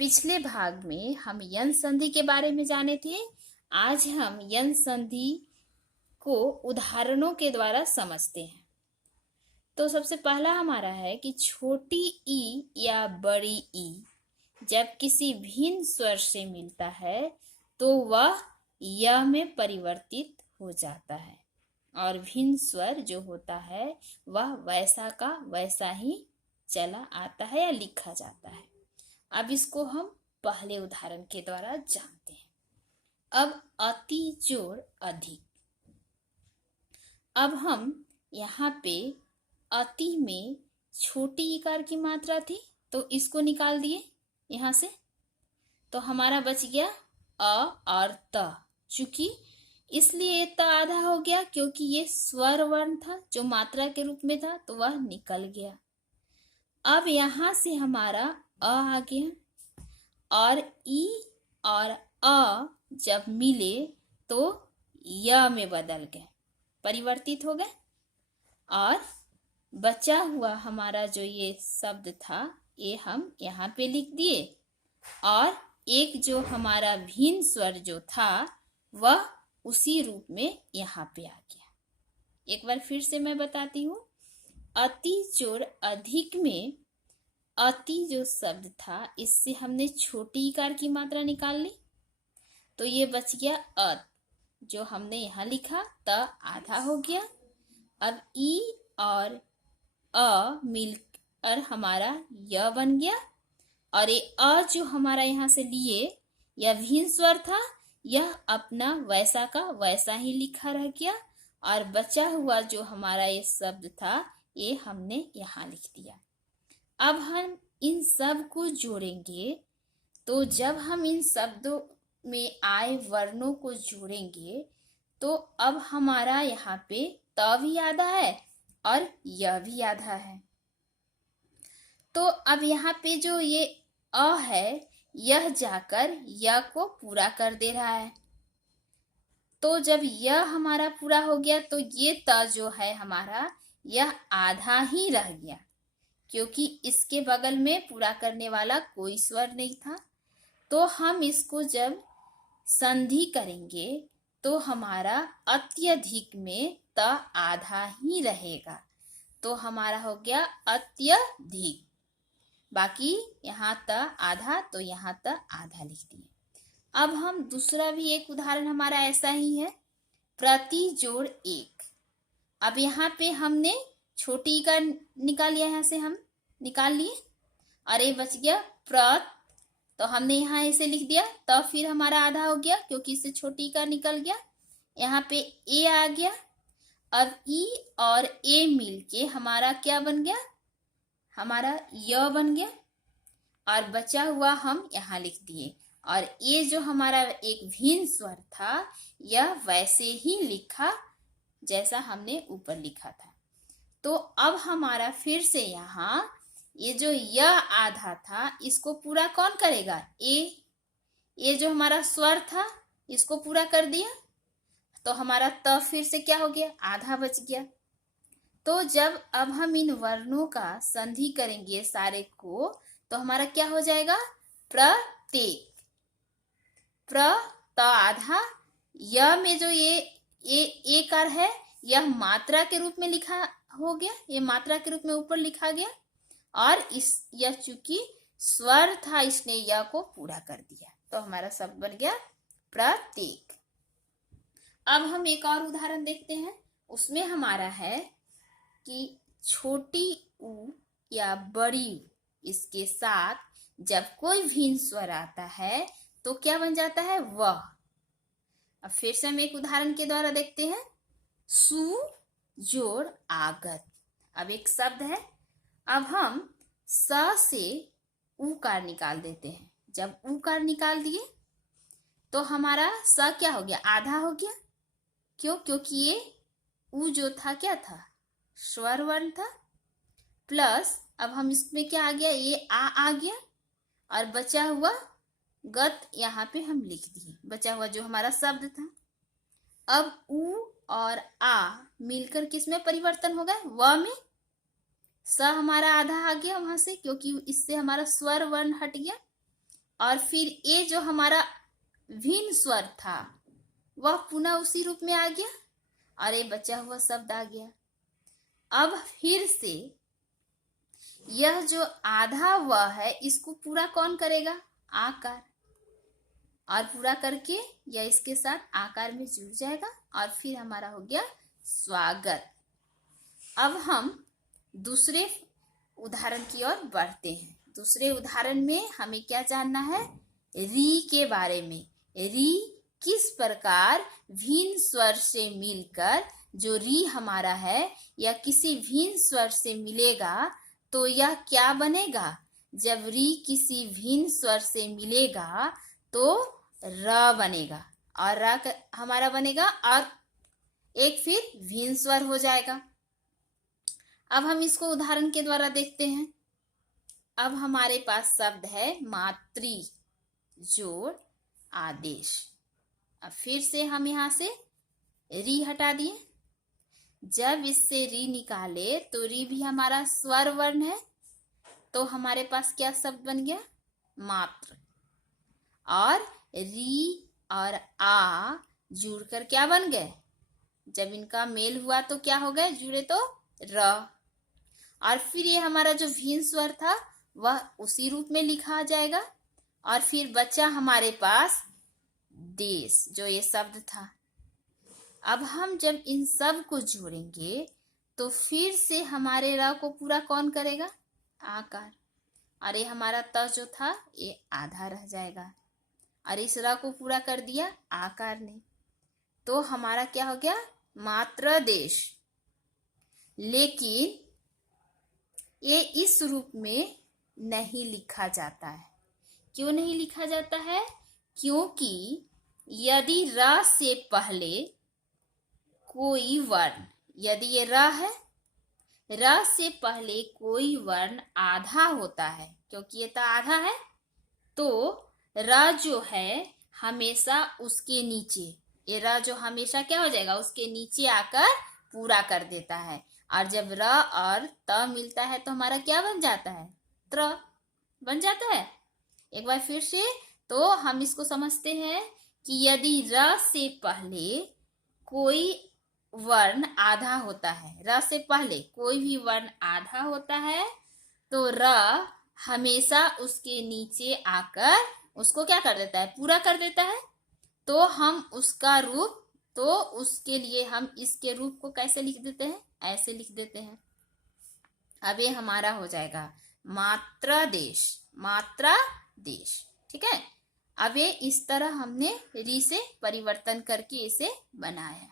पिछले भाग में हम यन संधि के बारे में जाने थे। आज हम यन संधि को उदाहरणों के द्वारा समझते हैं। तो सबसे पहला हमारा है कि छोटी ई या बड़ी ई जब किसी भिन्न स्वर से मिलता है तो वह य में परिवर्तित हो जाता है और भिन्न स्वर जो होता है वह वैसा का वैसा ही चला आता है या लिखा जाता है। अब इसको हम पहले उदाहरण के द्वारा जानते हैं। अब अति जोड़ अधिक। अब हम यहाँ पे अति में छोटी इकार की मात्रा थी तो इसको निकाल दिए यहाँ से, तो हमारा बच गया अ और त। चूंकि इसलिए त आधा हो गया क्योंकि ये स्वर वर्ण था जो मात्रा के रूप में था तो वह निकल गया। अब यहाँ से हमारा अ आ गया और ई और अ जब मिले तो य में बदल गए, परिवर्तित हो गए। और बचा हुआ हमारा जो ये शब्द था ये हम यहाँ पे लिख दिए और एक जो हमारा भिन्न स्वर जो था वह उसी रूप में यहाँ पे आ गया। एक बार फिर से मैं बताती हूँ। अति जोड़ अधिक में अति जो शब्द था इससे हमने छोटी इकार की मात्रा निकाल ली तो ये बच गया अत, जो हमने यहाँ लिखा त आधा हो गया। अब ई और अ मिलकर हमारा य बन गया और ये अ जो हमारा यहाँ से लिए यह भिन्न स्वर था, यह अपना वैसा का वैसा ही लिखा रह गया और बचा हुआ जो हमारा ये शब्द था ये हमने यहाँ लिख दिया। अब हम इन सब को जोड़ेंगे तो जब हम इन शब्दों में आए वर्णों को जोड़ेंगे तो अब हमारा यहाँ पे त भी आधा है और यह भी आधा है। तो अब यहाँ पे जो ये अ है यह जाकर य को पूरा कर दे रहा है। तो जब यह हमारा पूरा हो गया तो ये त जो है हमारा यह आधा ही रह गया क्योंकि इसके बगल में पूरा करने वाला कोई स्वर नहीं था। तो हम इसको जब संधि करेंगे तो हमारा अत्यधिक में त आधा ही रहेगा, तो हमारा हो गया अत्यधिक। बाकी यहाँ त आधा तो यहाँ त आधा लिख दिए। अब हम दूसरा भी एक उदाहरण हमारा ऐसा ही है, प्रति जोड़ एक। अब यहाँ पे हमने छोटी इकार निकाल लिया, यहाँ से हम निकाल लिए और ये बच गया प्रत, तो हमने यहाँ इसे लिख दिया तो फिर हमारा आधा हो गया क्योंकि इससे छोटी इकार निकल गया। यहाँ पे ए आ गया। अब ई और ए मिलके हमारा क्या बन गया, हमारा य बन गया और बचा हुआ हम यहाँ लिख दिए और ये जो हमारा एक भिन्न स्वर था यह वैसे ही लिखा जैसा हमने ऊपर लिखा था। तो अब हमारा फिर से यहाँ ये जो य आधा था इसको पूरा कौन करेगा, ये जो हमारा स्वर था इसको पूरा कर दिया तो हमारा त फिर से क्या हो गया, आधा बच गया। तो जब अब हम इन वर्णों का संधि करेंगे सारे को तो हमारा क्या हो जाएगा, प्रत्येक। प्र त आधा, य में जो ये एकार है यह मात्रा के रूप में लिखा हो गया, ये मात्रा के रूप में ऊपर लिखा गया और इस यह चूंकि स्वर था इसने य को पूरा कर दिया तो हमारा शब्द बन गया प्रत्येक। अब हम एक और उदाहरण देखते हैं। उसमें हमारा है कि छोटी ऊ या बड़ी ऊ इसके साथ जब कोई भिन्न स्वर आता है तो क्या बन जाता है, वह। अब फिर से हम एक उदाहरण के द्वारा देखते हैं, सु जोड़ आगत। अब एक शब्द है, अब हम स से ऊकार निकाल देते हैं। जब ऊकार निकाल दिए तो हमारा स क्या हो गया, आधा हो गया। क्यों, क्योंकि ये ऊ जो था क्या था, स्वर वर्ण था। प्लस अब हम इसमें क्या आ गया, ये आ गया और बचा हुआ गत यहाँ पे हम लिख दिए, बचा हुआ जो हमारा शब्द था। अब ऊ और आ मिलकर किस में परिवर्तन हो गए, व में। स हमारा आधा आ गया वहां से क्योंकि इससे हमारा स्वर वर्ण हट गया और फिर ए जो हमारा भिन्न स्वर था वह पुनः उसी रूप में आ गया और ये बचा हुआ शब्द आ गया। अब फिर से यह जो आधा व है इसको पूरा कौन करेगा? आकार। और पूरा करके यह इसके साथ आकार में जुड़ जाएगा और फिर हमारा हो गया स्वागत। अब हम दूसरे उदाहरण की ओर बढ़ते हैं। दूसरे उदाहरण में हमें क्या जानना है? री के बारे में। री किस प्रकार भिन्न स्वर से मिलकर, जो री हमारा है या किसी भिन्न स्वर से मिलेगा तो यह क्या बनेगा? जब री किसी भिन्न स्वर से मिलेगा तो र बनेगा और र हमारा बनेगा और एक फिर भिन्न स्वर हो जाएगा। अब हम इसको उदाहरण के द्वारा देखते हैं। अब हमारे पास शब्द है मातृ जोड़ आदेश। अब फिर से हम यहाँ से री हटा दिए। जब इससे री निकाले तो री भी हमारा स्वर वर्ण है, तो हमारे पास क्या शब्द बन गया? मात्र। और री और आ जुड़कर क्या बन गए? जब इनका मेल हुआ तो क्या हो गए? जुड़े तो र। और फिर ये हमारा जो भिन्न स्वर था वह उसी रूप में लिखा जाएगा और फिर बचा हमारे पास देश, जो ये शब्द था। अब हम जब इन सब को जोड़ेंगे तो फिर से हमारे र को पूरा कौन करेगा? आकार। और ये हमारा त जो था ये आधा रह जाएगा और इस र को पूरा कर दिया आकार ने, तो हमारा क्या हो गया? मात्र देश। लेकिन ये इस रूप में नहीं लिखा जाता है। क्यों नहीं लिखा जाता है? क्योंकि यदि र से पहले कोई वर्ण, यदि ये र है, र से पहले कोई वर्ण आधा होता है, क्योंकि ये तो आधा है, तो र जो है हमेशा उसके नीचे, ये र जो हमेशा क्या हो जाएगा? उसके नीचे आकर पूरा कर देता है। और जब र और त मिलता है तो हमारा क्या बन जाता है? त्र बन जाता है। एक बार फिर से तो हम इसको समझते हैं कि यदि र से पहले कोई वर्ण आधा होता है, र से पहले कोई भी वर्ण आधा होता है तो र हमेशा उसके नीचे आकर उसको क्या कर देता है? पूरा कर देता है। तो हम उसका रूप, तो उसके लिए हम इसके रूप को कैसे लिख देते हैं? ऐसे लिख देते हैं। अब ये हमारा हो जाएगा मात्रा देश, मात्रा देश। ठीक है। अब ये इस तरह हमने री से परिवर्तन करके इसे बनाया।